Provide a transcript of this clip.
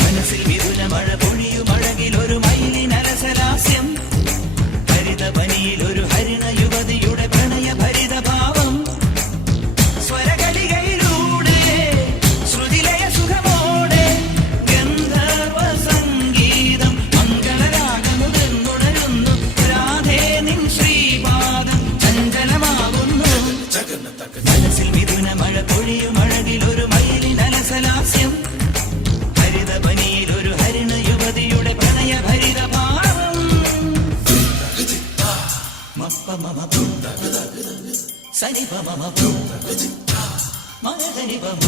മനസ്സിൽ വിരുന മഴ പൊഴിയും അഴകിലൊരു മയിലിനരസലാസ്യം, ഹരിതവനിയിലൊരു ഹരിണ യുവതിയുടെ പ്രണയ ഭരിതഭാവം, സ്വരകളികയിലൂടെ ശ്രുതിലയ സുഖമോടെ ഗന്ധർവ സംഗീതം മംഗളരാഗമുടർന്നുണരുന്നു. രാധേ നിൻ ശ്രീപാദം ചഞ്ചലമാകുന്നു. മനസ്സിൽ വിരുന മഴ പൊഴിയും അഴകിലൊരു മയിലിനരസലാസ്യം, ഹരിതവനിയിലൊരു ഹരിണ യുവതിയുടെ പ്രണയ ഭരിതഭാവം. മപ്പ മമ സനി പമ മഗരി പമ